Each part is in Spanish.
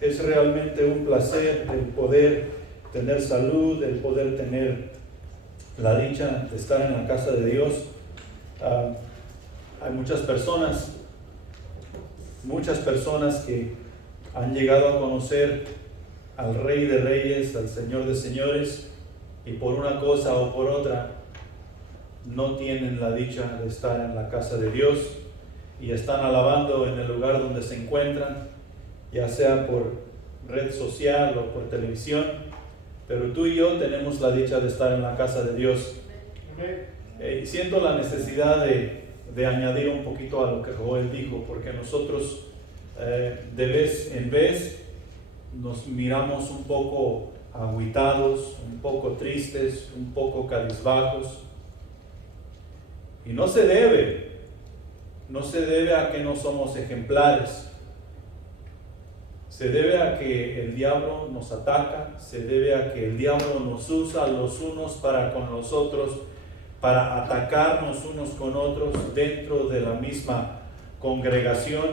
Es realmente un placer el poder tener salud, el poder tener la dicha de estar en la casa de Dios. Hay muchas personas que han llegado a conocer al Rey de Reyes, al Señor de Señores, y por una cosa o por otra no tienen la dicha de estar en la casa de Dios y están alabando en el lugar donde se encuentran, ya sea por red social o por televisión, pero tú y yo tenemos la dicha de estar en la casa de Dios. Siento la necesidad de añadir un poquito a lo que Joel dijo, porque nosotros de vez en vez nos miramos un poco agüitados, un poco tristes, un poco cabizbajos, y no se debe a que no somos ejemplares. Se debe a que el diablo nos ataca, se debe a que el diablo nos usa los unos para con los otros, para atacarnos unos con otros dentro de la misma congregación,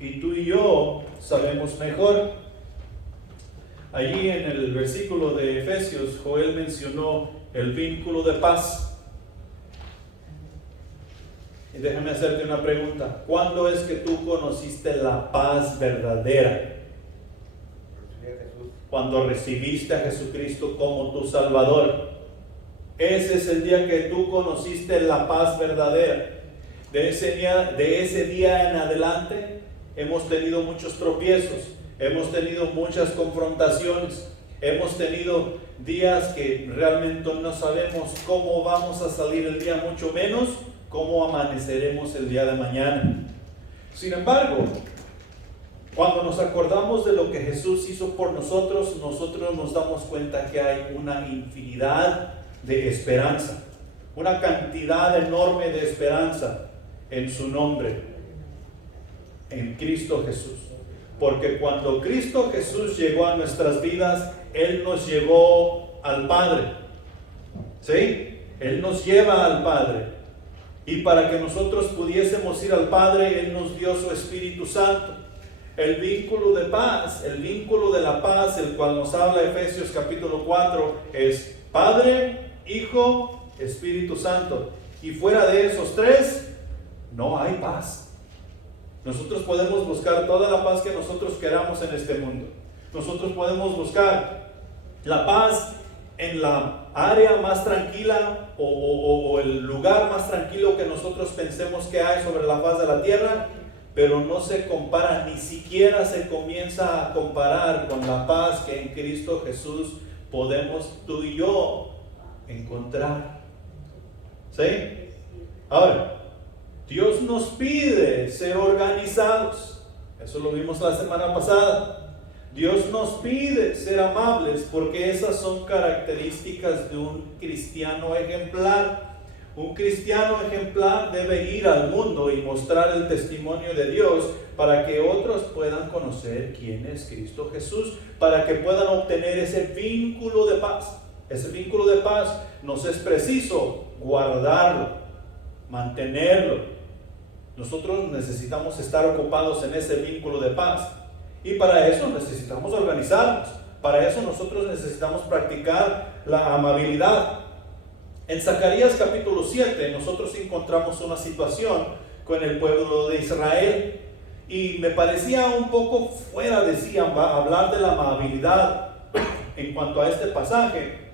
y tú y yo sabemos mejor. Allí en el versículo de Efesios, Joel mencionó el vínculo de paz. Y déjame hacerte una pregunta. ¿Cuándo es que tú conociste la paz verdadera? Cuando recibiste a Jesucristo como tu Salvador. Ese es el día que tú conociste la paz verdadera. De ese día en adelante hemos tenido muchos tropiezos, hemos tenido muchas confrontaciones, hemos tenido días que realmente no sabemos cómo vamos a salir el día, mucho menos cómo amaneceremos el día de mañana. Sin embargo, cuando nos acordamos de lo que Jesús hizo por nosotros, nosotros nos damos cuenta que hay una infinidad de esperanza, una cantidad enorme de esperanza en su nombre, en Cristo Jesús. Porque cuando Cristo Jesús llegó a nuestras vidas, Él nos llevó al Padre. ¿Sí? Él nos lleva al Padre. Y para que nosotros pudiésemos ir al Padre, Él nos dio su Espíritu Santo. El vínculo de paz, el vínculo de la paz, el cual nos habla Efesios capítulo 4, es Padre, Hijo, Espíritu Santo. Y fuera de esos tres, no hay paz. Nosotros podemos buscar toda la paz que nosotros queramos en este mundo. Nosotros podemos buscar la paz en la área más tranquila o el lugar más tranquilo que nosotros pensemos que hay sobre la faz de la tierra, pero no se compara, ni siquiera se comienza a comparar con la paz que en Cristo Jesús podemos tú y yo encontrar. ¿Sí? Ahora, Dios nos pide ser organizados. Eso lo vimos la semana pasada. Dios nos pide ser amables porque esas son características de un cristiano ejemplar. Un cristiano ejemplar debe ir al mundo y mostrar el testimonio de Dios para que otros puedan conocer quién es Cristo Jesús, para que puedan obtener ese vínculo de paz. Ese vínculo de paz nos es preciso guardarlo, mantenerlo. Nosotros necesitamos estar ocupados en ese vínculo de paz. Y para eso necesitamos organizarnos. Para eso nosotros necesitamos practicar la amabilidad. En Zacarías capítulo 7 nosotros encontramos una situación con el pueblo de Israel. Y me parecía un poco fuera de sí hablar de la amabilidad en cuanto a este pasaje.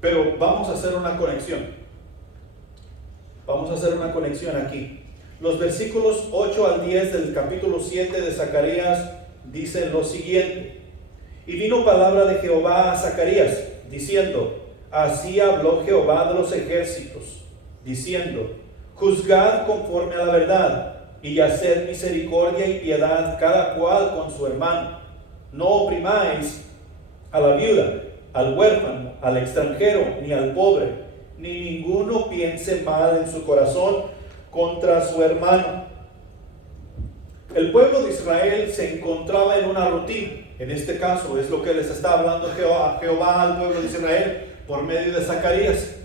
Pero vamos a hacer una conexión. Vamos a hacer una conexión aquí. Los versículos 8 al 10 del capítulo 7 de Zacarías dicen lo siguiente. Y vino palabra de Jehová a Zacarías, diciendo: así habló Jehová de los ejércitos, diciendo: juzgad conforme a la verdad, y haced misericordia y piedad cada cual con su hermano. No oprimáis a la viuda, al huérfano, al extranjero, ni al pobre, ni ninguno piense mal en su corazón contra su hermano. El pueblo de Israel se encontraba en una rutina. En este caso es lo que les está hablando Jehová al pueblo de Israel por medio de Zacarías.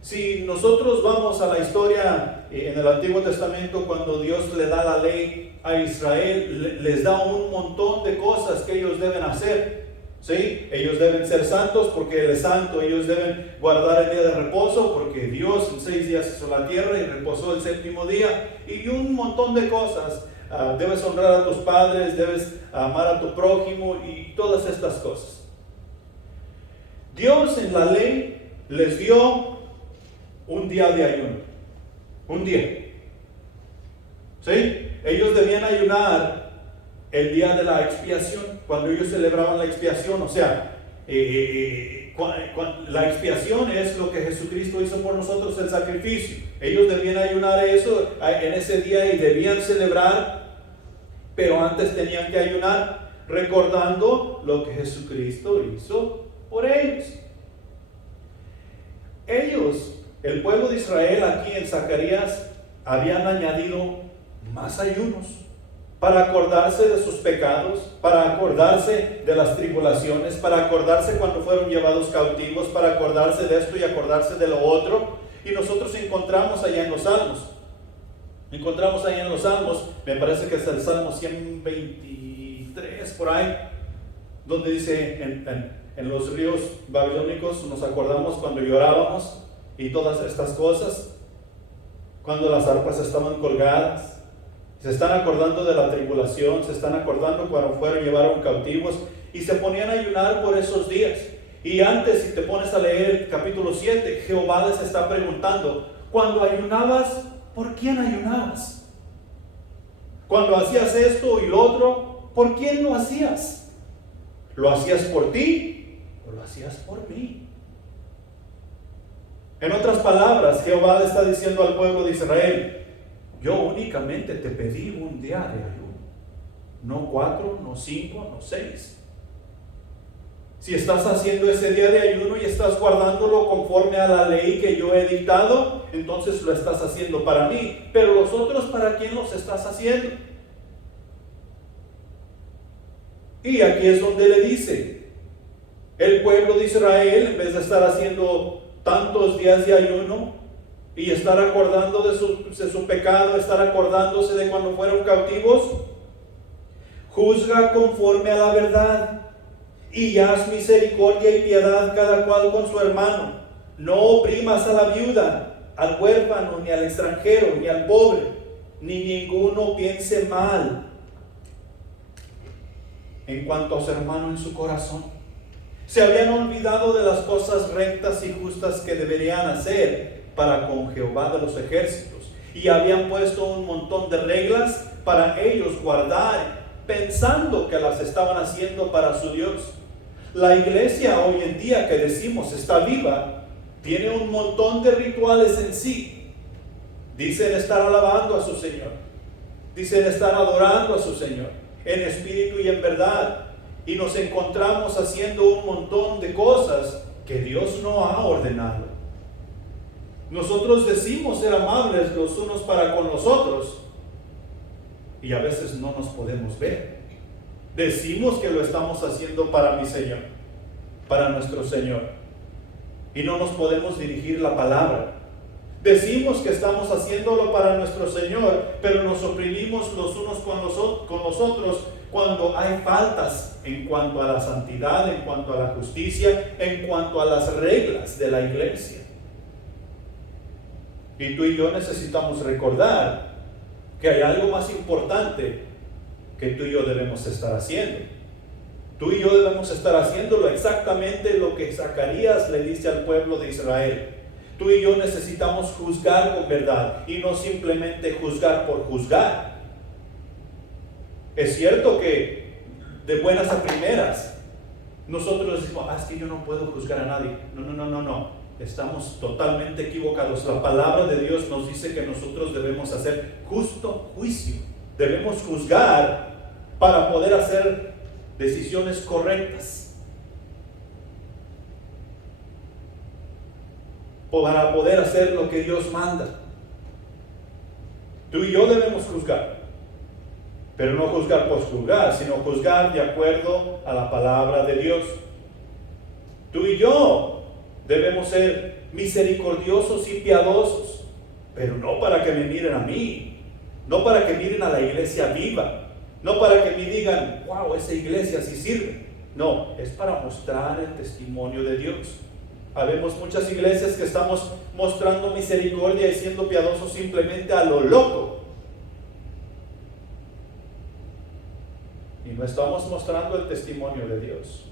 Si nosotros vamos a la historia en el Antiguo Testamento, cuando Dios le da la ley a Israel les da un montón de cosas que ellos deben hacer. ¿Sí? Ellos deben ser santos porque Él es santo. Ellos deben guardar el día de reposo porque Dios en 6 días hizo la tierra y reposó el séptimo día. Y un montón de cosas. Debes honrar a tus padres, debes amar a tu prójimo y todas estas cosas. Dios en la ley les dio un día de ayuno. Un día. ¿Sí? Ellos debían ayunar el día de la expiación, cuando ellos celebraban la expiación. O sea, la expiación es lo que Jesucristo hizo por nosotros, el sacrificio. Ellos debían ayunar eso en ese día y debían celebrar, pero antes tenían que ayunar recordando lo que Jesucristo hizo por ellos. Ellos, el pueblo de Israel aquí en Zacarías, habían añadido más ayunos para acordarse de sus pecados, para acordarse de las tribulaciones, para acordarse cuando fueron llevados cautivos, para acordarse de esto y acordarse de lo otro. Y nosotros encontramos allá en los Salmos, me parece que es el Salmo 123 por ahí, donde dice, en los ríos babilónicos nos acordamos cuando llorábamos y todas estas cosas, cuando las arpas estaban colgadas. Se están acordando de la tribulación, se están acordando cuando fueron llevaron cautivos y se ponían a ayunar por esos días. Y antes, si te pones a leer el capítulo 7, Jehová les está preguntando, cuando ayunabas, ¿por quién ayunabas? Cuando hacías esto y lo otro, ¿por quién lo hacías? ¿Lo hacías por ti o lo hacías por mí? En otras palabras, Jehová le está diciendo al pueblo de Israel, yo únicamente te pedí un día de ayuno, no 4, no 5, no 6. Si estás haciendo ese día de ayuno y estás guardándolo conforme a la ley que yo he dictado, entonces lo estás haciendo para mí. Pero los otros, ¿para quién los estás haciendo? Y aquí es donde le dice, el pueblo de Israel, en vez de estar haciendo tantos días de ayuno y estar acordando de su pecado, estar acordándose de cuando fueron cautivos, juzga conforme a la verdad y haz misericordia y piedad cada cual con su hermano. No oprimas a la viuda, al huérfano, ni al extranjero, ni al pobre, ni ninguno piense mal en cuanto a su hermano en su corazón. Se habían olvidado de las cosas rectas y justas que deberían hacer para con Jehová de los ejércitos, y habían puesto un montón de reglas para ellos guardar, pensando que las estaban haciendo para su Dios. La iglesia hoy en día que decimos está viva, tiene un montón de rituales en sí. Dicen estar alabando a su Señor, dicen estar adorando a su Señor, en espíritu y en verdad, y nos encontramos haciendo un montón de cosas que Dios no ha ordenado. Nosotros decimos ser amables los unos para con los otros y a veces no nos podemos ver. Decimos que lo estamos haciendo para mi Señor, para nuestro Señor, y no nos podemos dirigir la palabra. Decimos que estamos haciéndolo para nuestro Señor, pero nos oprimimos los unos con los otros cuando hay faltas en cuanto a la santidad, en cuanto a la justicia, en cuanto a las reglas de la iglesia. Y tú y yo necesitamos recordar que hay algo más importante que tú y yo debemos estar haciendo. Tú y yo debemos estar haciéndolo exactamente lo que Zacarías le dice al pueblo de Israel. Tú y yo necesitamos juzgar con verdad y no simplemente juzgar por juzgar. Es cierto que de buenas a primeras nosotros decimos, es que yo no puedo juzgar a nadie. No. Estamos totalmente equivocados. La palabra de Dios nos dice que nosotros debemos hacer justo juicio. Debemos juzgar para poder hacer decisiones correctas, para poder hacer lo que Dios manda. Tú y yo debemos juzgar, pero no juzgar por juzgar, sino juzgar de acuerdo a la palabra de Dios. Tú y yo debemos ser misericordiosos y piadosos, pero no para que me miren a mí, No para que miren a la iglesia viva, no para que me digan, wow, esa iglesia sí sirve. No, es para mostrar el testimonio de Dios. Habemos muchas iglesias que estamos mostrando misericordia y siendo piadosos simplemente a lo loco. Y no estamos mostrando el testimonio de Dios.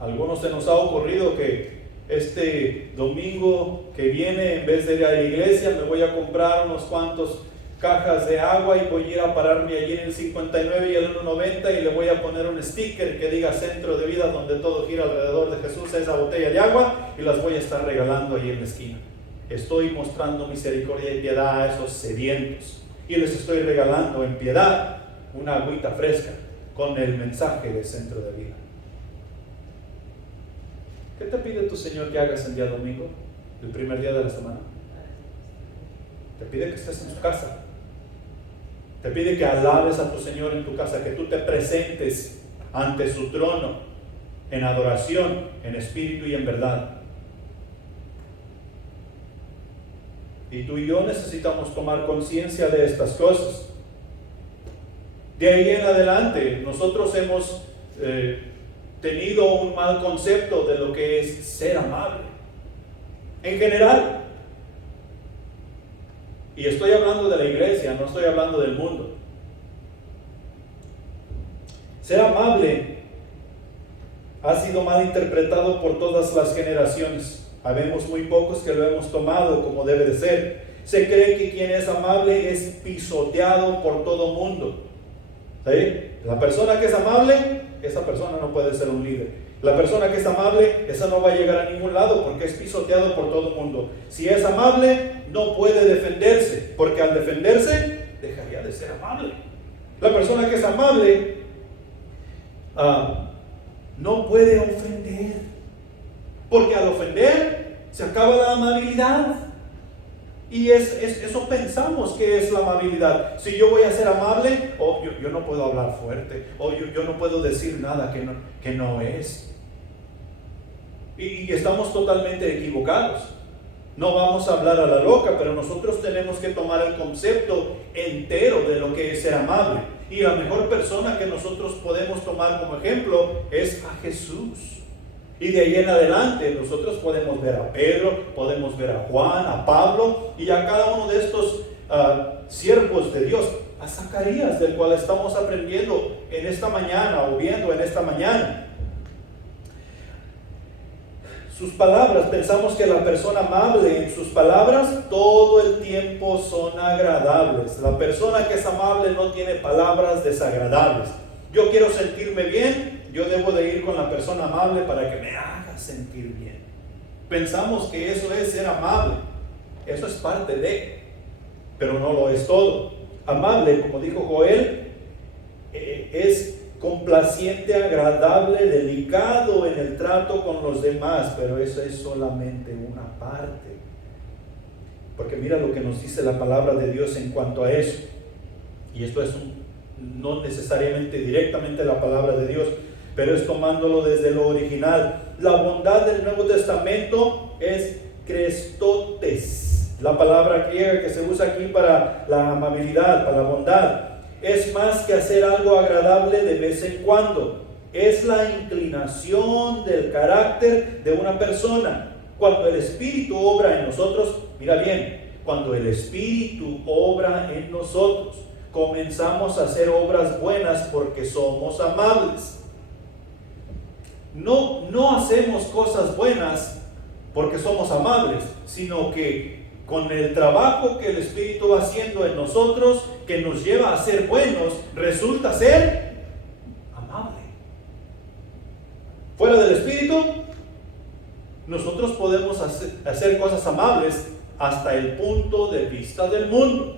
A algunos se nos ha ocurrido que este domingo que viene, en vez de ir a la iglesia, me voy a comprar unos cuantos cajas de agua y voy a ir a pararme allí en el 59 y el 190 y le voy a poner un sticker que diga Centro de Vida, donde todo gira alrededor de Jesús, a esa botella de agua, y las voy a estar regalando allí en la esquina. Estoy mostrando misericordia y piedad a esos sedientos, y les estoy regalando en piedad una agüita fresca con el mensaje del Centro de Vida. ¿Qué te pide tu Señor que hagas el día domingo, el primer día de la semana? Te pide que estés en su casa. Te pide que alabes a tu Señor en tu casa, que tú te presentes ante su trono en adoración, en espíritu y en verdad. Y tú y yo necesitamos tomar conciencia de estas cosas. De ahí en adelante, nosotros hemos tenido un mal concepto de lo que es ser amable. En general. Y estoy hablando de la iglesia, no estoy hablando del mundo. Ser amable ha sido mal interpretado por todas las generaciones. Habemos muy pocos que lo hemos tomado como debe de ser. Se cree que quien es amable es pisoteado por todo mundo. ¿Sí? La persona que es amable, esa persona no puede ser un líder. La persona que es amable, esa no va a llegar a ningún lado porque es pisoteado por todo el mundo. Si es amable, no puede defenderse, porque al defenderse, dejaría de ser amable. La persona que es amable no puede ofender, porque al ofender se acaba la amabilidad. Y eso pensamos que es la amabilidad. Si yo voy a ser amable, yo no puedo hablar fuerte, yo no puedo decir nada que no es. Y estamos totalmente equivocados. No vamos a hablar a la loca, pero nosotros tenemos que tomar el concepto entero de lo que es ser amable. Y la mejor persona que nosotros podemos tomar como ejemplo es a Jesús. Y de ahí en adelante nosotros podemos ver a Pedro, podemos ver a Juan, a Pablo y a cada uno de estos siervos de Dios, a Zacarías, del cual estamos aprendiendo en esta mañana o viendo en esta mañana. Sus palabras, pensamos que la persona amable en sus palabras todo el tiempo son agradables. La persona que es amable no tiene palabras desagradables. Yo quiero sentirme bien, yo debo de ir con la persona amable para que me haga sentir bien. Pensamos que eso es ser amable. Eso es parte de, pero no lo es todo. Amable, como dijo Joel, es complaciente, agradable, delicado en el trato con los demás, pero eso es solamente una parte. Porque mira lo que nos dice la palabra de Dios en cuanto a eso. Y esto es no necesariamente directamente la palabra de Dios, pero es tomándolo desde lo original. La bondad del Nuevo Testamento es Christotes, la palabra griega que se usa aquí para la amabilidad, para la bondad. Es más que hacer algo agradable de vez en cuando. Es la inclinación del carácter de una persona. Cuando el Espíritu obra en nosotros, mira bien, cuando el Espíritu obra en nosotros, comenzamos a hacer obras buenas porque somos amables. No hacemos cosas buenas porque somos amables, sino que con el trabajo que el Espíritu va haciendo en nosotros, que nos lleva a ser buenos, resulta ser amable. Fuera del Espíritu, nosotros podemos hacer cosas amables hasta el punto de vista del mundo.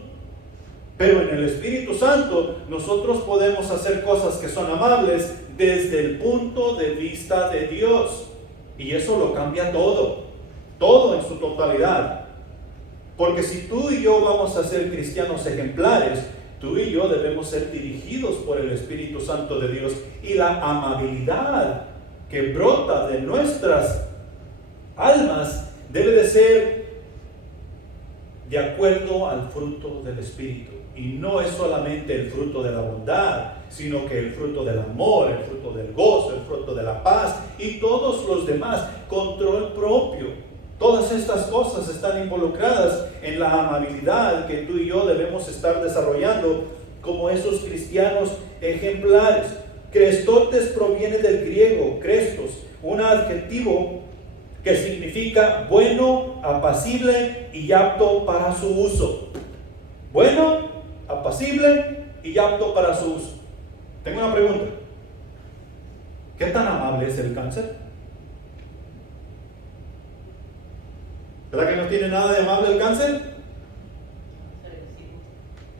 Pero en el Espíritu Santo, nosotros podemos hacer cosas que son amables desde el punto de vista de Dios. Y eso lo cambia todo en su totalidad. Porque si tú y yo vamos a ser cristianos ejemplares, tú y yo debemos ser dirigidos por el Espíritu Santo de Dios. Y la amabilidad que brota de nuestras almas debe de ser de acuerdo al fruto del Espíritu. Y no es solamente el fruto de la bondad, sino que el fruto del amor, el fruto del gozo, el fruto de la paz y todos los demás, control propio. Todas estas cosas están involucradas en la amabilidad que tú y yo debemos estar desarrollando como esos cristianos ejemplares. Crestotes proviene del griego crestos, un adjetivo que significa bueno, apacible y apto para su uso. Bueno, apacible y apto para su uso. Tengo una pregunta. ¿Qué tan amable es el cáncer? ¿Verdad que no tiene nada de amable el cáncer?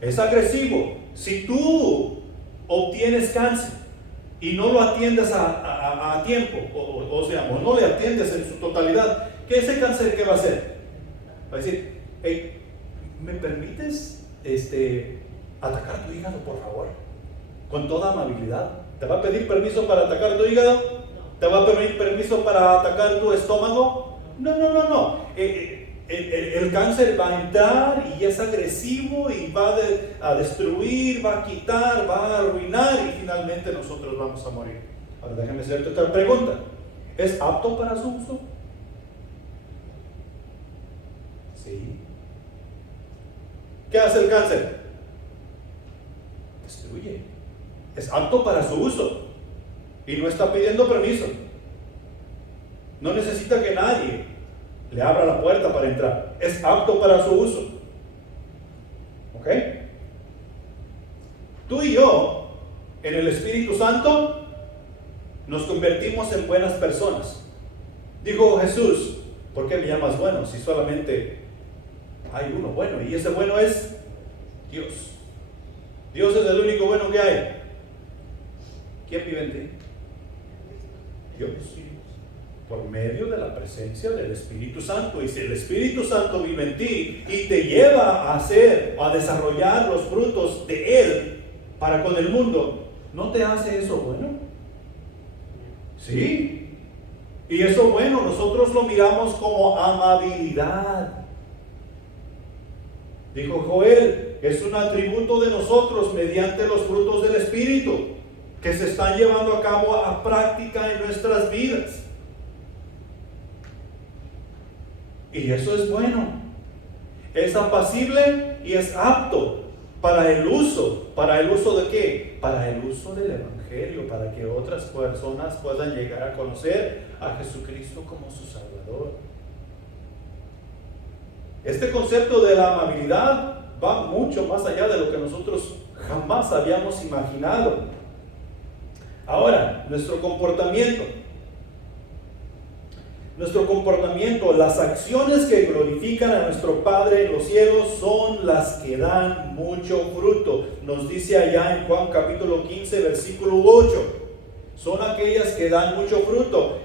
Es agresivo. Si tú obtienes cáncer y no lo atiendes a tiempo, o no le atiendes en su totalidad, ¿qué ese cáncer qué va a hacer? Va a decir, hey, ¿me permites atacar tu hígado, por favor? Con toda amabilidad. ¿Te va a pedir permiso para atacar tu hígado? ¿Te va a pedir permiso para atacar tu estómago? No. El cáncer va a entrar y es agresivo y va a destruir, va a quitar, va a arruinar y finalmente nosotros vamos a morir. Ahora déjame hacerte otra pregunta. ¿Es apto para su uso? Sí. ¿Qué hace el cáncer? Destruye. Es apto para su uso y no está pidiendo permiso. No necesita que nadie le abra la puerta para entrar. Es apto para su uso. ¿Ok? Tú y yo, en el Espíritu Santo, nos convertimos en buenas personas. Dijo Jesús, ¿por qué me llamas bueno si solamente hay uno bueno? Y ese bueno es Dios. Dios es el único bueno que hay. ¿Quién vive en ti? Dios. Por medio de la presencia del Espíritu Santo. Y si el Espíritu Santo vive en ti y te lleva a desarrollar los frutos de Él para con el mundo, ¿no te hace eso bueno? Sí. Y eso bueno, nosotros lo miramos como amabilidad. Dijo Joel, es un atributo de nosotros mediante los frutos del Espíritu que se están llevando a cabo a práctica en nuestras vidas. Y eso es bueno. Es apacible y es apto para el uso. ¿Para el uso de qué? Para el uso del Evangelio, para que otras personas puedan llegar a conocer a Jesucristo como su Salvador. Este concepto de la amabilidad va mucho más allá de lo que nosotros jamás habíamos imaginado. Ahora, nuestro comportamiento, las acciones que glorifican a nuestro Padre en los cielos son las que dan mucho fruto. Nos dice allá en Juan capítulo 15, versículo 8. Son aquellas que dan mucho fruto.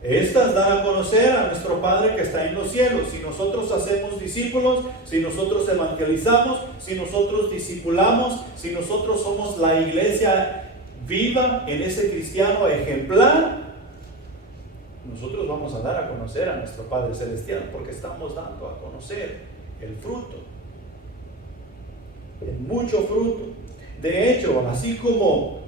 Estas dan a conocer a nuestro Padre que está en los cielos. Si nosotros hacemos discípulos, si nosotros evangelizamos, si nosotros discipulamos, si nosotros somos la iglesia viva en ese cristiano ejemplar, nosotros vamos a dar a conocer a nuestro Padre Celestial porque estamos dando a conocer el fruto, mucho fruto. De hecho, así como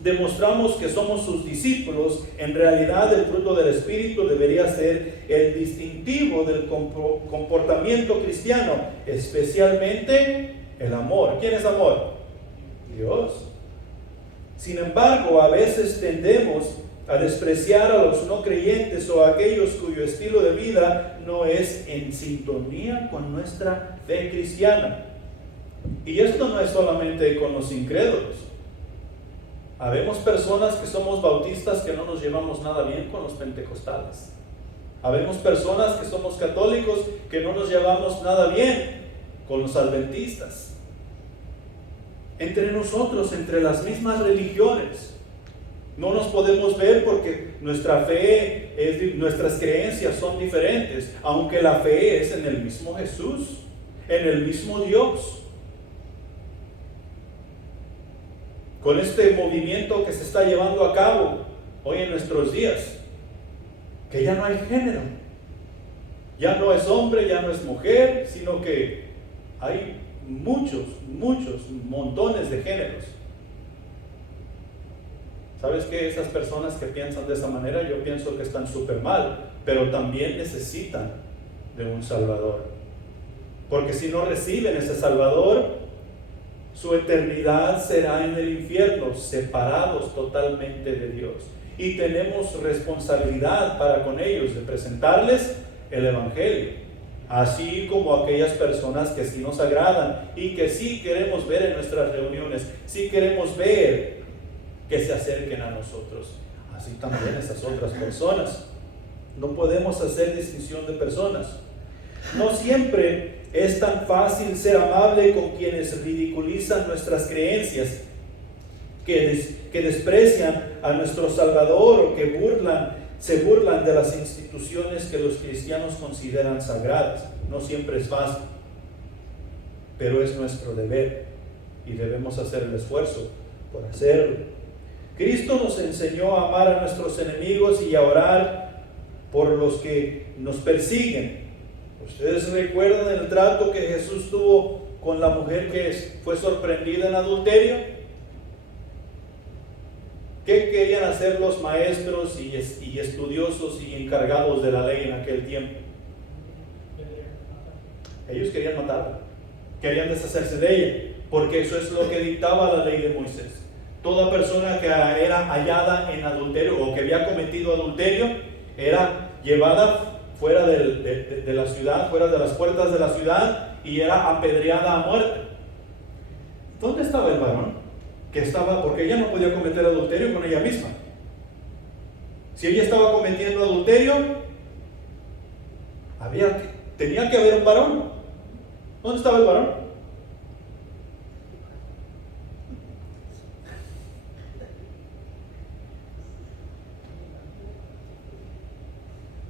demostramos que somos sus discípulos, en realidad el fruto del Espíritu debería ser el distintivo del comportamiento cristiano, especialmente el amor. ¿Quién es amor? Dios. Sin embargo, a veces tendemos a despreciar a los no creyentes o a aquellos cuyo estilo de vida no es en sintonía con nuestra fe cristiana. Y esto no es solamente con los incrédulos. Habemos personas que somos bautistas que no nos llevamos nada bien con los pentecostales. Habemos personas que somos católicos que no nos llevamos nada bien con los adventistas. Entre nosotros, entre las mismas religiones, no nos podemos ver porque nuestra fe, nuestras creencias son diferentes, aunque la fe es en el mismo Jesús, en el mismo Dios. Con este movimiento que se está llevando a cabo hoy en nuestros días, que ya no hay género, Ya no es hombre, ya no es mujer, sino que hay muchos, montones de géneros. ¿Sabes qué? Esas personas que piensan de esa manera, yo pienso que están súper mal, pero también necesitan de un Salvador. Porque si no reciben ese Salvador, su eternidad será en el infierno, separados totalmente de Dios. Y tenemos responsabilidad para con ellos de presentarles el Evangelio, así como aquellas personas que sí nos agradan y que sí queremos ver en nuestras reuniones, sí queremos ver que se acerquen a nosotros. Así también esas otras personas. No podemos hacer distinción de personas. No siempre es tan fácil ser amable con quienes ridiculizan nuestras creencias, que desprecian a nuestro Salvador o que se burlan de las instituciones que los cristianos consideran sagradas. No siempre es fácil, pero es nuestro deber y debemos hacer el esfuerzo por hacerlo. Cristo nos enseñó a amar a nuestros enemigos y a orar por los que nos persiguen. ¿Ustedes recuerdan el trato que Jesús tuvo con la mujer que fue sorprendida en adulterio? ¿Qué querían hacer los maestros y estudiosos y encargados de la ley en aquel tiempo? Ellos querían matarla, querían deshacerse de ella, porque eso es lo que dictaba la ley de Moisés. Toda persona que era hallada en adulterio o que había cometido adulterio era llevada fuera de la ciudad, fuera de las puertas de la ciudad, y era apedreada a muerte. ¿Dónde estaba el varón? Porque ella no podía cometer adulterio con ella misma. Si ella estaba cometiendo adulterio, tenía que haber un varón. ¿Dónde estaba el varón?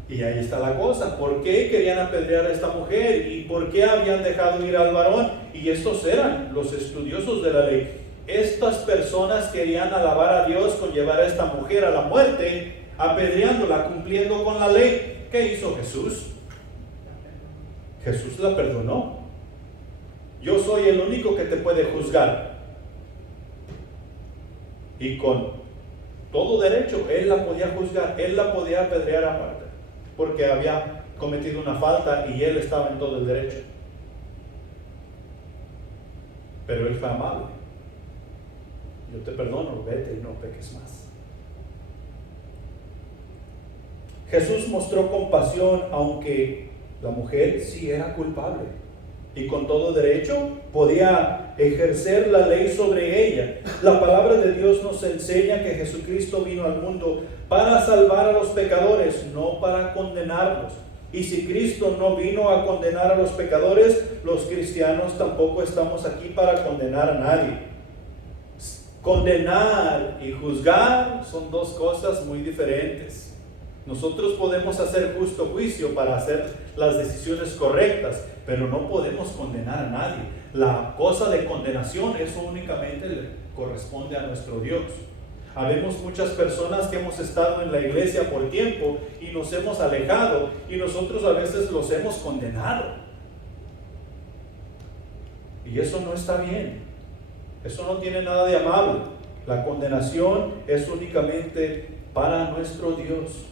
Y ahí está la cosa. ¿Por qué querían apedrear a esta mujer? ¿Y por qué habían dejado ir al varón? Y estos eran los estudiosos de la ley. Estas personas querían alabar a Dios con llevar a esta mujer a la muerte, apedreándola, cumpliendo con la ley. ¿Qué hizo Jesús? Jesús la perdonó. Yo soy el único que te puede juzgar. Y con todo derecho, Él la podía juzgar, Él la podía apedrear a muerte, porque había cometido una falta y Él estaba en todo el derecho. Pero Él fue amable. Yo te perdono, vete y no peques más. Jesús mostró compasión, aunque la mujer sí era culpable y con todo derecho podía ejercer la ley sobre ella. La palabra de Dios nos enseña que Jesucristo vino al mundo para salvar a los pecadores, no para condenarlos. Y si Cristo no vino a condenar a los pecadores, los cristianos tampoco estamos aquí para condenar a nadie. Condenar y juzgar son dos cosas muy diferentes. Nosotros podemos hacer justo juicio para hacer las decisiones correctas, pero no podemos condenar a nadie. La cosa de condenación, eso únicamente le corresponde a nuestro Dios. Habemos muchas personas que hemos estado en la iglesia por tiempo y nos hemos alejado, y nosotros a veces los hemos condenado. Y eso no está bien. Eso no tiene nada de amable. La condenación es únicamente para nuestro Dios.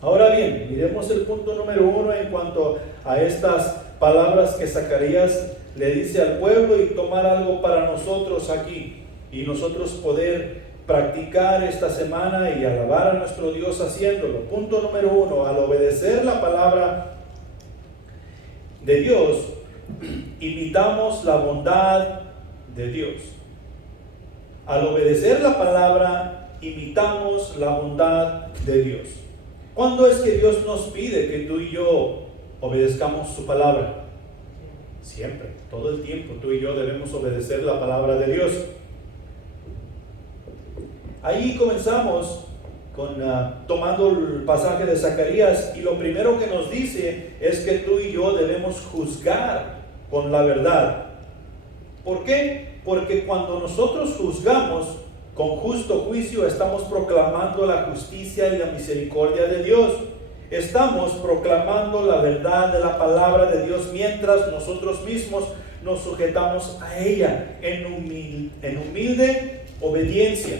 Ahora bien, miremos el punto número 1 en cuanto a estas palabras que Zacarías le dice al pueblo, y tomar algo para nosotros aquí y nosotros poder practicar esta semana y alabar a nuestro Dios haciéndolo. Punto número 1, al obedecer la palabra de Dios, imitamos la bondad de Dios. Al obedecer la palabra, imitamos la bondad de Dios. ¿Cuándo es que Dios nos pide que tú y yo obedezcamos su palabra? Siempre, todo el tiempo, tú y yo debemos obedecer la palabra de Dios. Ahí comenzamos tomando el pasaje de Zacarías, y lo primero que nos dice es que tú y yo debemos juzgar con la verdad. ¿Por qué? Porque cuando nosotros juzgamos con justo juicio, estamos proclamando la justicia y la misericordia de Dios. estamos proclamando la verdad de la palabra de Dios mientras nosotros mismos nos sujetamos a ella en humilde obediencia.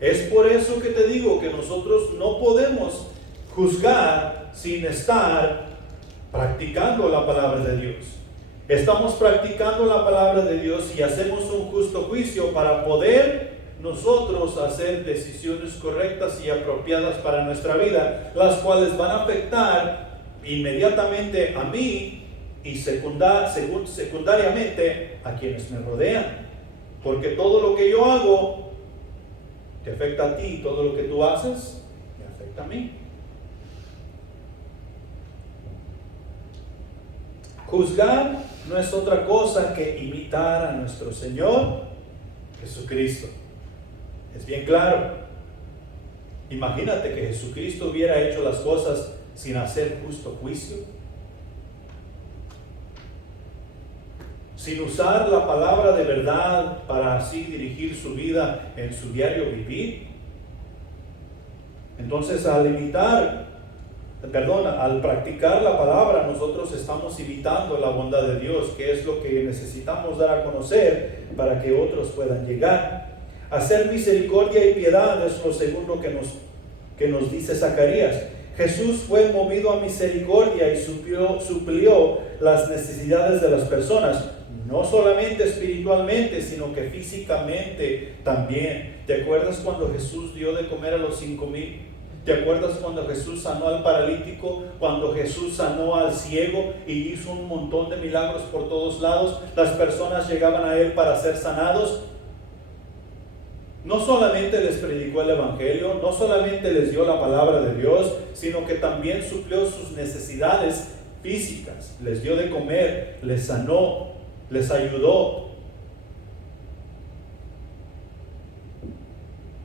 Es por eso que te digo que nosotros no podemos juzgar sin estar practicando la palabra de Dios. Estamos practicando la palabra de Dios y hacemos un justo juicio para poder nosotros hacer decisiones correctas y apropiadas para nuestra vida, las cuales van a afectar inmediatamente a mí y secundariamente a quienes me rodean. Porque todo lo que yo hago te afecta a ti, todo lo que tú haces me afecta a mí. Juzgar no es otra cosa que imitar a nuestro Señor Jesucristo. Es bien claro. Imagínate que Jesucristo hubiera hecho las cosas sin hacer justo juicio, sin usar la palabra de verdad para así dirigir su vida en su diario vivir. Entonces, al practicar la palabra, nosotros estamos imitando la bondad de Dios, que es lo que necesitamos dar a conocer para que otros puedan llegar. Hacer misericordia y piedad es lo segundo que nos dice Zacarías. Jesús fue movido a misericordia y suplió las necesidades de las personas, no solamente espiritualmente, sino que físicamente también. ¿Te acuerdas cuando Jesús dio de comer a los 5,000? ¿Te acuerdas cuando Jesús sanó al paralítico? Cuando Jesús sanó al ciego y hizo un montón de milagros por todos lados. Las personas llegaban a Él para ser sanados. No solamente les predicó el Evangelio, no solamente les dio la palabra de Dios, sino que también suplió sus necesidades físicas. Les dio de comer, les sanó, les ayudó.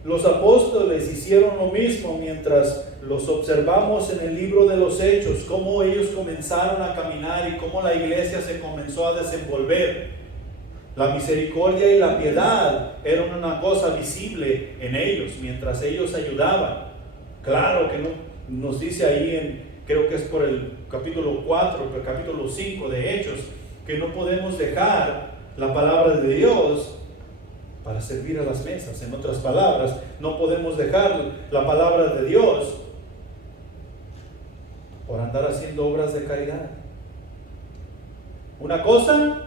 Los apóstoles hicieron lo mismo mientras los observamos en el libro de los Hechos, cómo ellos comenzaron a caminar y cómo la iglesia se comenzó a desenvolver. La misericordia y la piedad eran una cosa visible en ellos mientras ellos ayudaban. Claro que no, nos dice ahí, creo que es por el capítulo 4, el capítulo 5 de Hechos, que no podemos dejar la palabra de Dios para servir a las mesas. En otras palabras, no podemos dejar la palabra de Dios por andar haciendo obras de caridad. Una cosa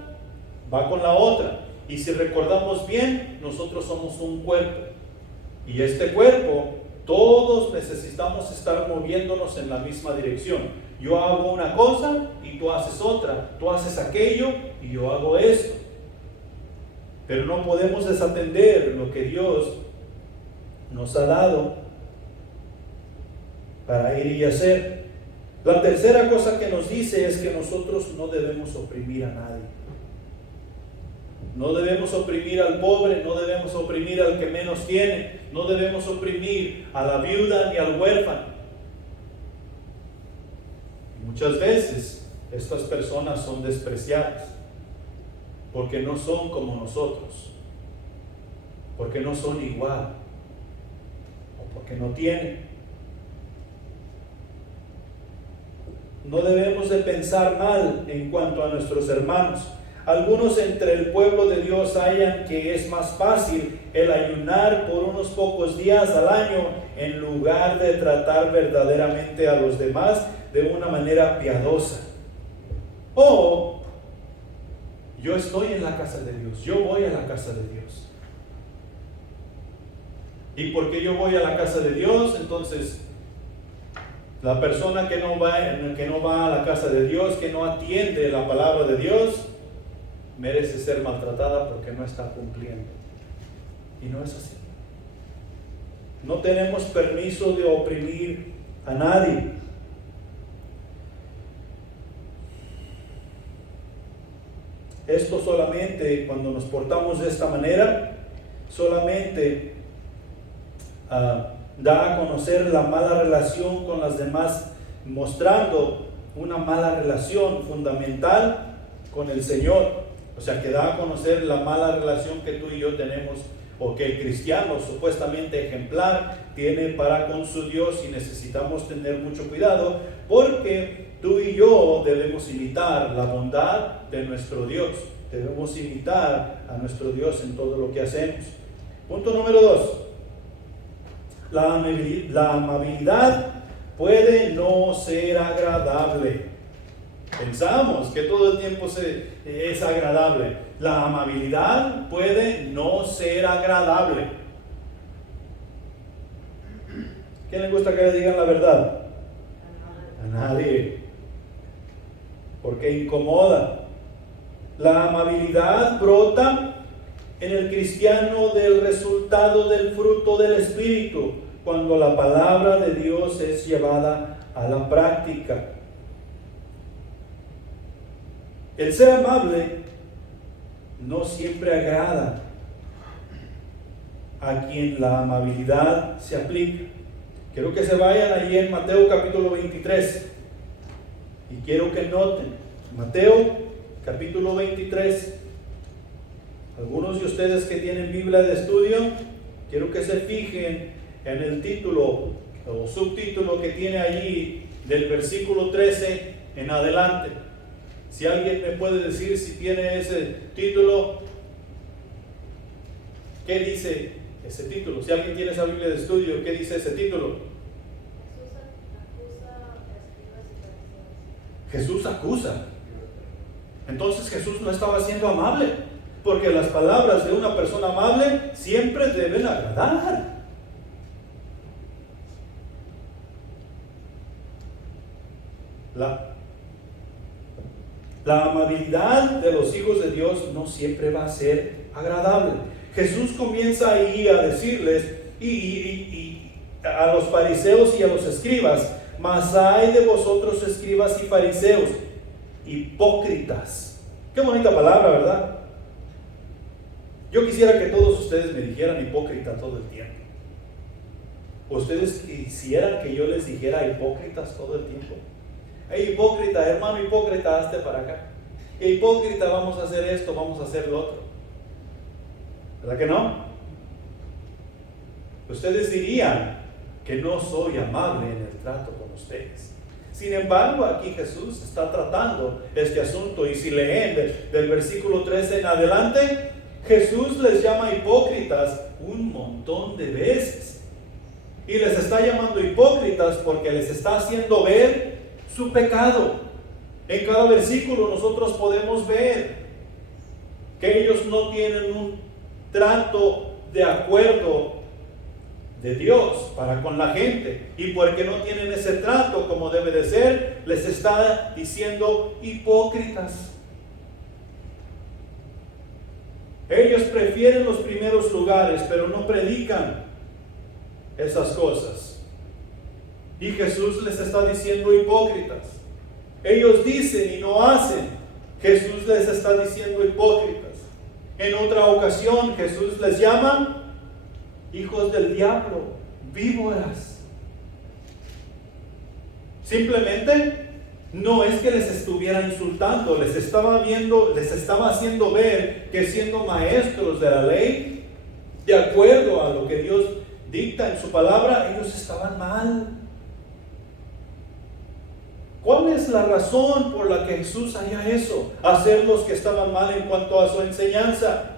va con la otra. Y si recordamos bien, nosotros somos un cuerpo. Y este cuerpo, todos necesitamos estar moviéndonos en la misma dirección. Yo hago una cosa y tú haces otra. Tú haces aquello y yo hago esto. Pero no podemos desatender lo que Dios nos ha dado para ir y hacer. La tercera cosa que nos dice es que nosotros no debemos oprimir a nadie. No debemos oprimir al pobre, no debemos oprimir al que menos tiene, no debemos oprimir a la viuda ni al huérfano. Muchas veces estas personas son despreciadas porque no son como nosotros, porque no son igual, o porque no tienen. No debemos de pensar mal en cuanto a nuestros hermanos. Algunos entre el pueblo de Dios hallan que es más fácil el ayunar por unos pocos días al año en lugar de tratar verdaderamente a los demás de una manera piadosa. O yo estoy en la casa de Dios, yo voy a la casa de Dios. Y porque yo voy a la casa de Dios, entonces la persona que no va a la casa de Dios, que no atiende la palabra de Dios, merece ser maltratada porque no está cumpliendo. Y no es así. No tenemos permiso de oprimir a nadie. Esto solamente, cuando nos portamos de esta manera, solamente da a conocer la mala relación con las demás, mostrando una mala relación fundamental con el Señor. O sea, que da a conocer la mala relación que tú y yo tenemos, o que el cristiano supuestamente ejemplar tiene para con su Dios, y necesitamos tener mucho cuidado porque tú y yo debemos imitar la bondad de nuestro Dios. Debemos imitar a nuestro Dios en todo lo que hacemos. Punto número 2. La amabilidad puede no ser agradable. Pensamos que todo el tiempo es agradable. La amabilidad puede no ser agradable. ¿Quién le gusta que le digan la verdad? A nadie. Porque incomoda. La amabilidad brota en el cristiano del resultado del fruto del Espíritu, cuando la palabra de Dios es llevada a la práctica. El ser amable no siempre agrada a quien la amabilidad se aplica. Quiero que se vayan allí en Mateo capítulo 23 y quiero que noten Mateo capítulo 23. Algunos de ustedes que tienen Biblia de estudio, quiero que se fijen en el título o subtítulo que tiene allí del versículo 13 en adelante. Si alguien me puede decir si tiene ese título, ¿qué dice ese título? Si alguien tiene esa Biblia de estudio, ¿qué dice ese título? Jesús acusa. Entonces Jesús no estaba siendo amable, porque las palabras de una persona amable siempre deben agradar. La amabilidad de los hijos de Dios no siempre va a ser agradable. Jesús comienza ahí a decirles y a los fariseos y a los escribas: mas hay de vosotros, escribas y fariseos, hipócritas. Qué bonita palabra, ¿verdad? Yo quisiera que todos ustedes me dijeran hipócrita todo el tiempo. ¿Ustedes quisieran que yo les dijera hipócritas todo el tiempo? Hey, hipócrita, hermano hipócrita, hazte para acá. Hey, hipócrita, vamos a hacer esto, vamos a hacer lo otro. ¿Verdad que no? Ustedes dirían que no soy amable en el trato con ustedes. Sin embargo, aquí Jesús está tratando este asunto, y si leen del versículo 13 en adelante, Jesús les llama hipócritas un montón de veces. Y les está llamando hipócritas porque les está haciendo ver su pecado. En cada versículo nosotros podemos ver que ellos no tienen un trato de acuerdo de Dios para con la gente, y porque no tienen ese trato como debe de ser, les está diciendo hipócritas. Ellos prefieren los primeros lugares, pero no predican esas cosas. Y Jesús les está diciendo hipócritas. Ellos dicen y no hacen. Jesús les está diciendo hipócritas. En otra ocasión Jesús les llama hijos del diablo, víboras. Simplemente no es que les estuviera insultando, les estaba haciendo ver que siendo maestros de la ley, de acuerdo a lo que Dios dicta en su palabra, ellos estaban mal. ¿Cuál es la razón por la que Jesús haría eso? Hacerlos que estaban mal en cuanto a su enseñanza,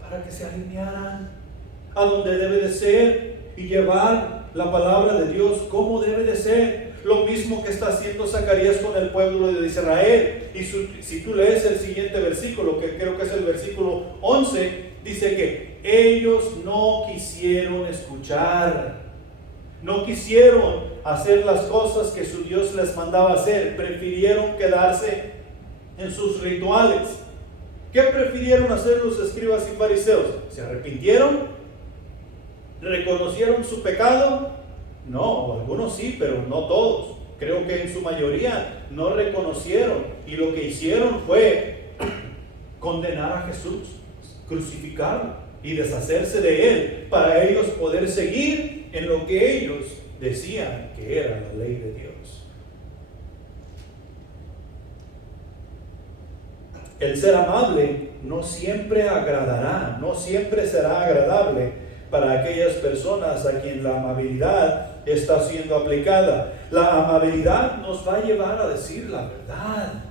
para que se alinearan a donde debe de ser y llevar la palabra de Dios como debe de ser. Lo mismo que está haciendo Zacarías con el pueblo de Israel. Y si tú lees el siguiente versículo, que creo que es el versículo 11, dice que ellos no quisieron escuchar. No quisieron hacer las cosas que su Dios les mandaba hacer. Prefirieron quedarse en sus rituales. ¿Qué prefirieron hacer los escribas y fariseos? ¿Se arrepintieron? ¿Reconocieron su pecado? No, algunos sí, pero no todos. Creo que en su mayoría no reconocieron. Y lo que hicieron fue condenar a Jesús, crucificarlo y deshacerse de él, para ellos poder seguir en lo que ellos decían que era la ley de Dios. El ser amable no siempre agradará, no siempre será agradable para aquellas personas a quien la amabilidad está siendo aplicada. La amabilidad nos va a llevar a decir la verdad,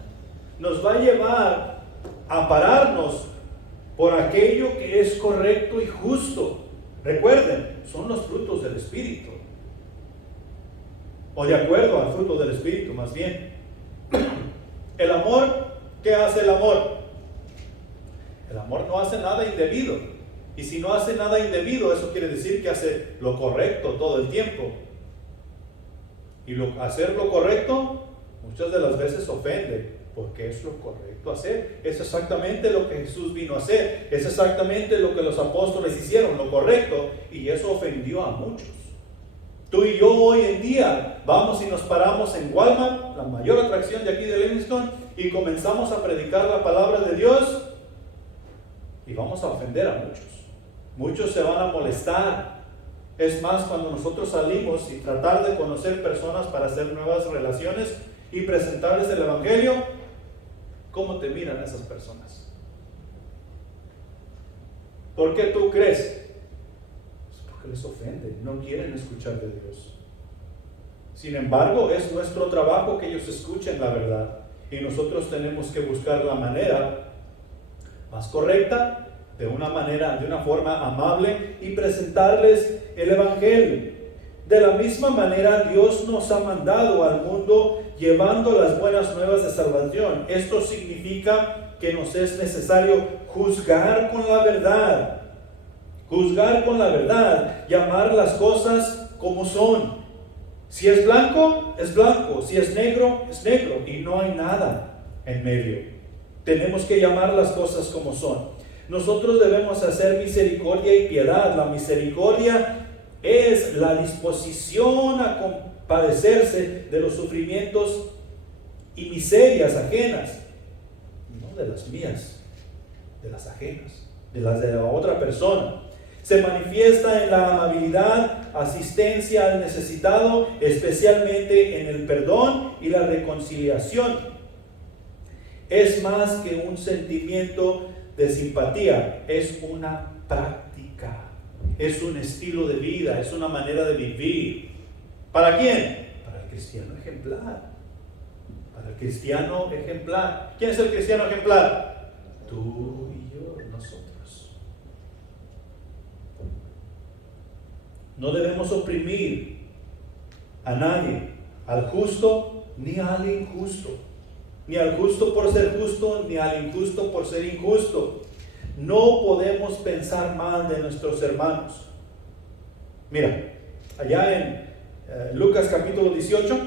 nos va a llevar a pararnos por aquello que es correcto y justo. Recuerden, son los frutos del Espíritu, o de acuerdo al fruto del Espíritu más bien. El amor, ¿qué hace el amor? El amor no hace nada indebido. Y si no hace nada indebido, eso quiere decir que hace lo correcto todo el tiempo. Y hacer lo correcto muchas de las veces ofende, porque es lo correcto hacer. Es exactamente lo que Jesús vino a hacer. Es exactamente lo que los apóstoles hicieron, lo correcto. Y eso ofendió a muchos. Tú y yo hoy en día vamos y nos paramos en Walmart, la mayor atracción de aquí de Livingston, y comenzamos a predicar la palabra de Dios y vamos a ofender a muchos. Muchos se van a molestar. Es más, cuando nosotros salimos y tratar de conocer personas para hacer nuevas relaciones y presentarles el Evangelio, ¿cómo te miran esas personas? ¿Por qué tú crees? Les ofende, no quieren escuchar de Dios. Sin embargo, es nuestro trabajo que ellos escuchen la verdad, y nosotros tenemos que buscar la manera más correcta, de una forma amable, y presentarles el Evangelio. De la misma manera, Dios nos ha mandado al mundo llevando las buenas nuevas de salvación. Esto significa que nos es necesario juzgar con la verdad. Juzgar con la verdad, llamar las cosas como son. Si es blanco, es blanco. Si es negro, es negro. Y no hay nada en medio. Tenemos que llamar las cosas como son. Nosotros debemos hacer misericordia y piedad. La misericordia es la disposición a compadecerse de los sufrimientos y miserias ajenas. No de las mías, de las ajenas, de las de la otra persona. Se manifiesta en la amabilidad, asistencia al necesitado, especialmente en el perdón y la reconciliación. Es más que un sentimiento de simpatía, es una práctica, es un estilo de vida, es una manera de vivir. ¿Para quién? Para el cristiano ejemplar. Para el cristiano ejemplar. ¿Quién es el cristiano ejemplar? Tú y yo, nosotros. No debemos oprimir a nadie, al justo ni al injusto, ni al justo por ser justo, ni al injusto por ser injusto. No podemos pensar mal de nuestros hermanos. Mira, allá en Lucas capítulo 18,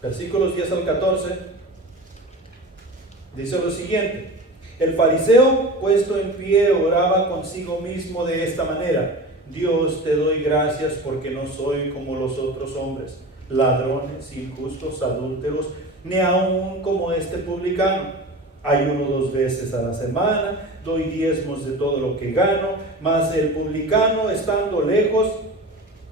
versículos 10 al 14, dice lo siguiente: el fariseo, puesto en pie, oraba consigo mismo de esta manera: Dios, te doy gracias porque no soy como los otros hombres, ladrones, injustos, adúlteros, ni aun como este publicano. Ayuno 2 veces a la semana, doy diezmos de todo lo que gano. Mas el publicano, estando lejos,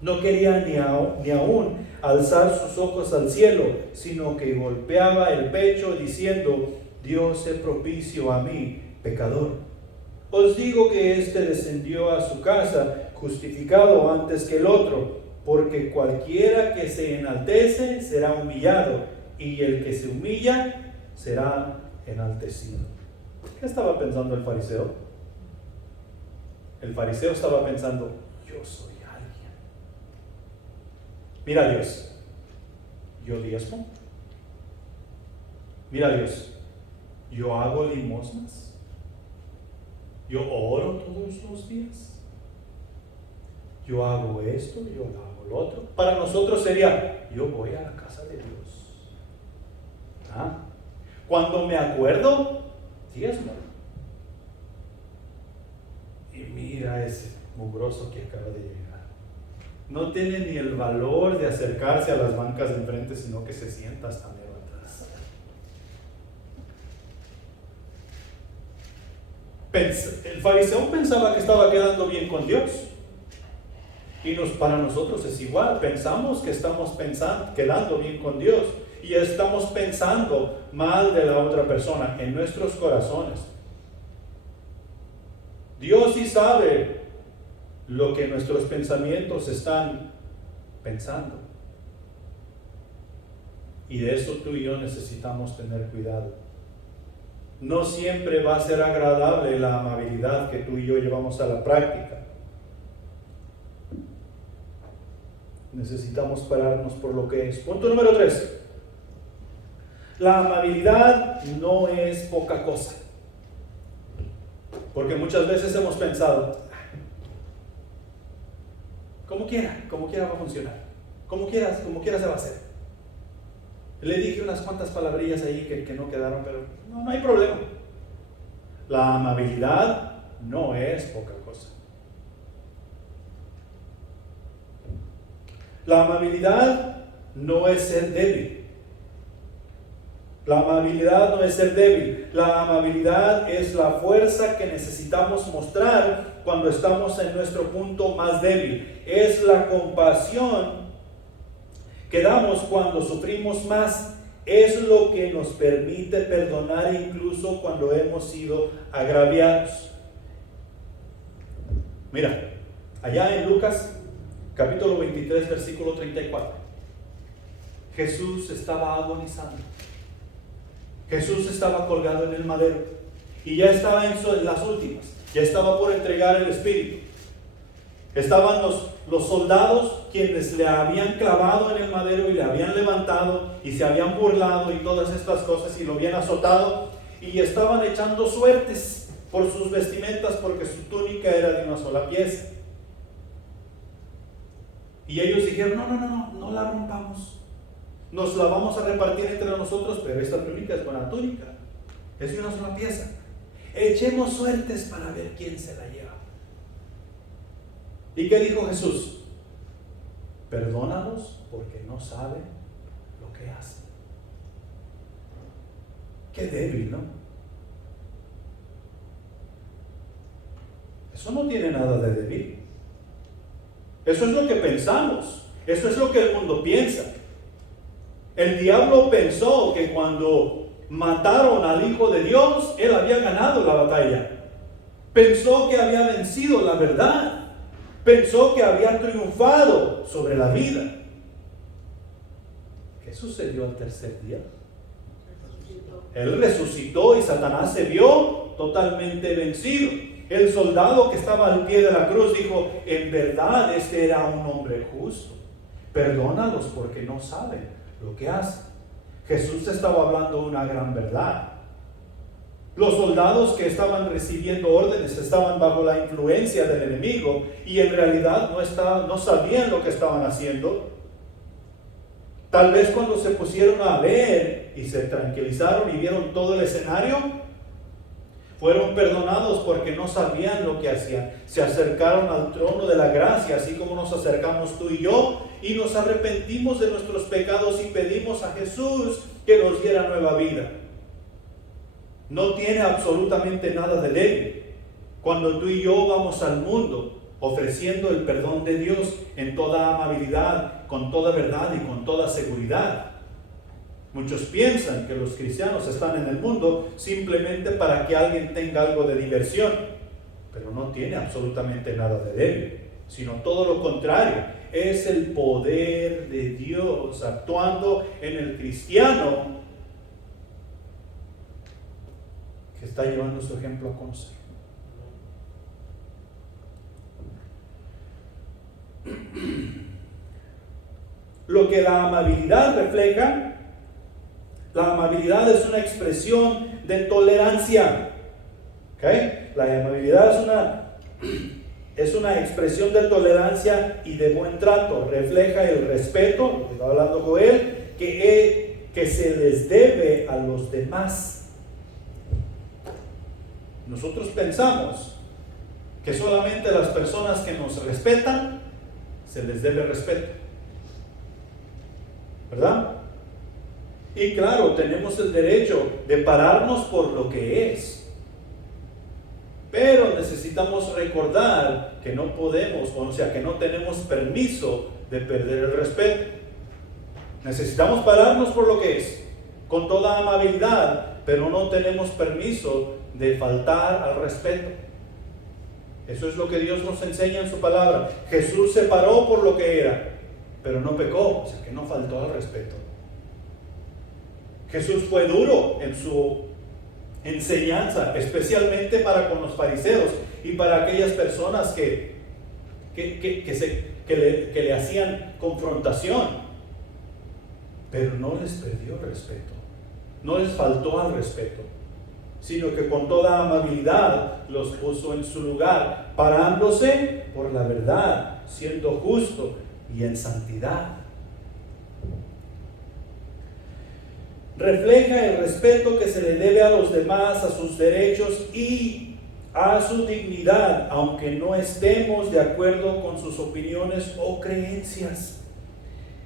no quería ni aún alzar sus ojos al cielo, sino que golpeaba el pecho diciendo: Dios, sé propicio a mí, pecador. Os digo que éste descendió a su casa justificado antes que el otro, porque cualquiera que se enaltece será humillado, y el que se humilla será enaltecido. ¿Qué estaba pensando el fariseo? El fariseo estaba pensando: yo soy alguien. Mira Dios, yo diezmo. Mira Dios, yo hago limosnas. Yo oro todos los días. Yo hago esto, yo hago lo otro. Para nosotros sería: yo voy a la casa de Dios. Cuando me acuerdo, diezmo. Y mira ese mugroso que acaba de llegar. No tiene ni el valor de acercarse a las bancas de enfrente, sino que se sienta hasta medio atrás. El fariseo pensaba que estaba quedando bien con Dios. Para nosotros es igual. Pensamos que estamos quedando bien con Dios y estamos pensando mal de la otra persona en nuestros corazones. Dios sí sabe lo que nuestros pensamientos están pensando. Y de eso tú y yo necesitamos tener cuidado. No siempre va a ser agradable la amabilidad que tú y yo llevamos a la práctica. Necesitamos pararnos por lo que es. Punto número 3. La amabilidad no es poca cosa. Porque muchas veces hemos pensado, como quiera va a funcionar. Como quiera se va a hacer. Le dije unas cuantas palabrillas ahí que no quedaron, pero no hay problema. La amabilidad no es poca cosa. La amabilidad no es ser débil. La amabilidad no es ser débil. La amabilidad es la fuerza que necesitamos mostrar cuando estamos en nuestro punto más débil. Es la compasión que damos cuando sufrimos más. Es lo que nos permite perdonar incluso cuando hemos sido agraviados. Mira, allá en Lucas capítulo 23, versículo 34. Jesús estaba agonizando. Jesús estaba colgado en el madero y ya estaba en las últimas, ya estaba por entregar el Espíritu. Estaban los soldados quienes le habían clavado en el madero y le habían levantado y se habían burlado y todas estas cosas y lo habían azotado y estaban echando suertes por sus vestimentas porque su túnica era de una sola pieza. Y ellos dijeron, no la rompamos. Nos la vamos a repartir entre nosotros, pero esta túnica es buena túnica. Es de una sola pieza. Echemos suertes para ver quién se la lleva. ¿Y qué dijo Jesús? Perdónalos porque no saben lo que hacen. Qué débil, ¿no? Eso no tiene nada de débil. Eso es lo que pensamos. Eso es lo que el mundo piensa. El diablo pensó que cuando mataron al Hijo de Dios, él había ganado la batalla. Pensó que había vencido la verdad. Pensó que había triunfado sobre la vida. ¿Qué sucedió al tercer día? Él resucitó y Satanás se vio totalmente vencido. El soldado que estaba al pie de la cruz dijo, en verdad este era un hombre justo. Perdónalos porque no saben lo que hacen. Jesús estaba hablando una gran verdad. Los soldados que estaban recibiendo órdenes estaban bajo la influencia del enemigo y en realidad no sabían lo que estaban haciendo. Tal vez cuando se pusieron a ver y se tranquilizaron y vieron todo el escenario, fueron perdonados porque no sabían lo que hacían. Se acercaron al trono de la gracia, así como nos acercamos tú y yo, y nos arrepentimos de nuestros pecados y pedimos a Jesús que nos diera nueva vida. No tiene absolutamente nada de débil cuando tú y yo vamos al mundo ofreciendo el perdón de Dios en toda amabilidad, con toda verdad y con toda seguridad. Muchos piensan que los cristianos están en el mundo simplemente para que alguien tenga algo de diversión, pero no tiene absolutamente nada de débil, sino todo lo contrario. Es el poder de Dios actuando en el cristiano que está llevando su ejemplo a conocer. Lo que la amabilidad refleja, la amabilidad es una expresión de tolerancia. ¿Okay? La amabilidad es una expresión de tolerancia y de buen trato. Refleja el respeto, lo que está hablando Joel, que se les debe a los demás. Nosotros pensamos que solamente a las personas que nos respetan se les debe respeto, ¿verdad? Y claro, tenemos el derecho de pararnos por lo que es, pero necesitamos recordar que que no podemos, o sea, que no tenemos permiso de perder el respeto. Necesitamos pararnos por lo que es, con toda amabilidad, pero no tenemos permiso de faltar al respeto. Eso es lo que Dios nos enseña en su palabra. Jesús se paró por lo que era, pero no pecó, o sea que no faltó al respeto. Jesús fue duro en su enseñanza, especialmente para con los fariseos y para aquellas personas que le hacían confrontación, pero no les perdió el respeto, no les faltó al respeto, sino que con toda amabilidad los puso en su lugar, parándose por la verdad, siendo justo y en santidad. Refleja el respeto que se le debe a los demás, a sus derechos y a su dignidad, aunque no estemos de acuerdo con sus opiniones o creencias.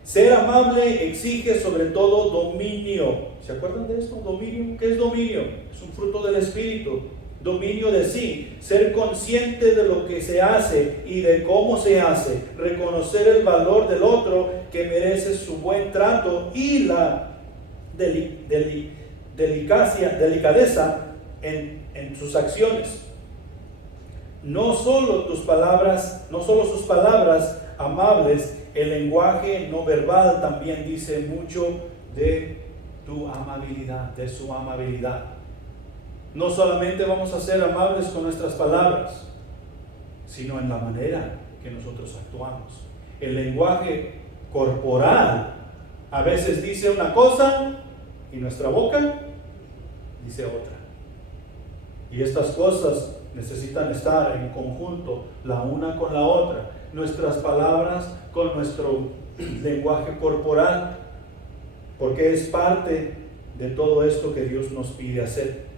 Ser amable exige sobre todo dominio. ¿Se acuerdan de esto? Dominio. ¿Qué es dominio? Es un fruto del Espíritu. Dominio de sí, ser consciente de lo que se hace y de cómo se hace, reconocer el valor del otro que merece su buen trato y la delicadeza en sus acciones. No solo sus palabras amables, el lenguaje no verbal también dice mucho de tu amabilidad, de su amabilidad. No solamente vamos a ser amables con nuestras palabras, sino en la manera que nosotros actuamos. El lenguaje corporal a veces dice una cosa y nuestra boca dice otra. Y estas cosas necesitan estar en conjunto, la una con la otra. Nuestras palabras con nuestro lenguaje corporal, porque es parte de todo esto que Dios nos pide hacer.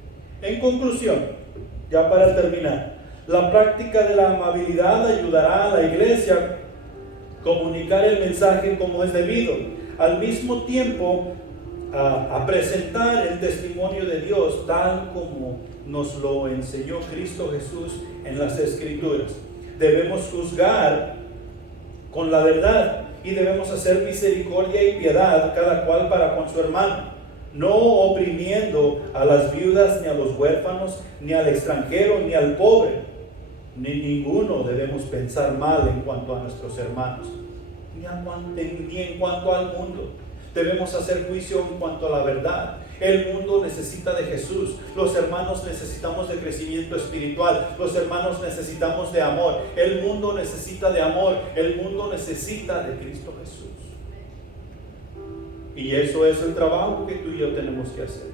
En conclusión, ya para terminar, la práctica de la amabilidad ayudará a la iglesia a comunicar el mensaje como es debido, al mismo tiempo a presentar el testimonio de Dios tal como nos lo enseñó Cristo Jesús en las Escrituras. Debemos juzgar con la verdad y debemos hacer misericordia y piedad cada cual para con su hermano, no oprimiendo a las viudas ni a los huérfanos, ni al extranjero ni al pobre. Ni ninguno debemos pensar mal en cuanto a nuestros hermanos, ni en cuanto al mundo. Debemos hacer juicio en cuanto a la verdad. El mundo necesita de Jesús. Los hermanos necesitamos de crecimiento espiritual. Los hermanos necesitamos de amor. El mundo necesita de amor. El mundo necesita de Cristo Jesús. Y eso es el trabajo que tú y yo tenemos que hacer.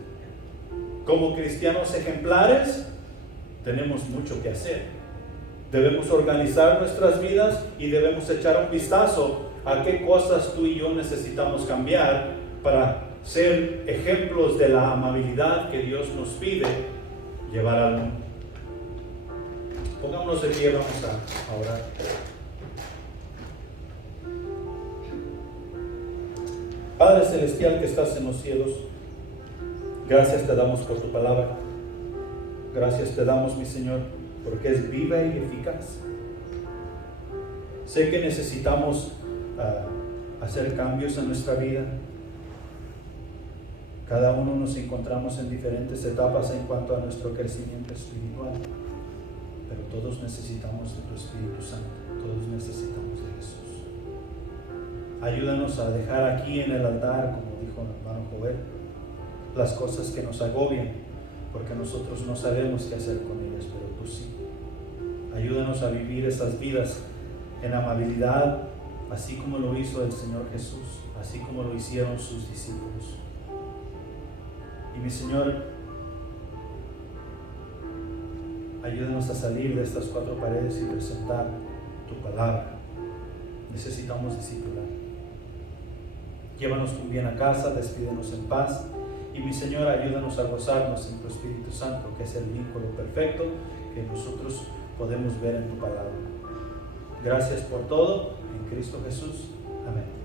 Como cristianos ejemplares, tenemos mucho que hacer. Debemos organizar nuestras vidas y debemos echar un vistazo a qué cosas tú y yo necesitamos cambiar para ser ejemplos de la amabilidad que Dios nos pide llevar al mundo. Pongámonos de pie, vamos a orar. Padre Celestial que estás en los cielos, gracias te damos por tu palabra. Gracias te damos, mi Señor, porque es viva y eficaz. Sé que necesitamos hacer cambios en nuestra vida. Cada uno nos encontramos en diferentes etapas en cuanto a nuestro crecimiento espiritual, pero todos necesitamos de tu Espíritu Santo, todos necesitamos de Jesús. Ayúdanos a dejar aquí en el altar, como dijo el hermano Joel, las cosas que nos agobian, porque nosotros no sabemos qué hacer con ellas, pero tú sí. Ayúdanos a vivir esas vidas en amabilidad, así como lo hizo el Señor Jesús, así como lo hicieron sus discípulos. Y mi Señor, ayúdanos a salir de estas cuatro paredes y presentar tu palabra. Necesitamos discipular. Llévanos con bien a casa, despídenos en paz. Y mi Señor, ayúdanos a gozarnos en tu Espíritu Santo, que es el vínculo perfecto que nosotros podemos ver en tu palabra. Gracias por todo, en Cristo Jesús. Amén.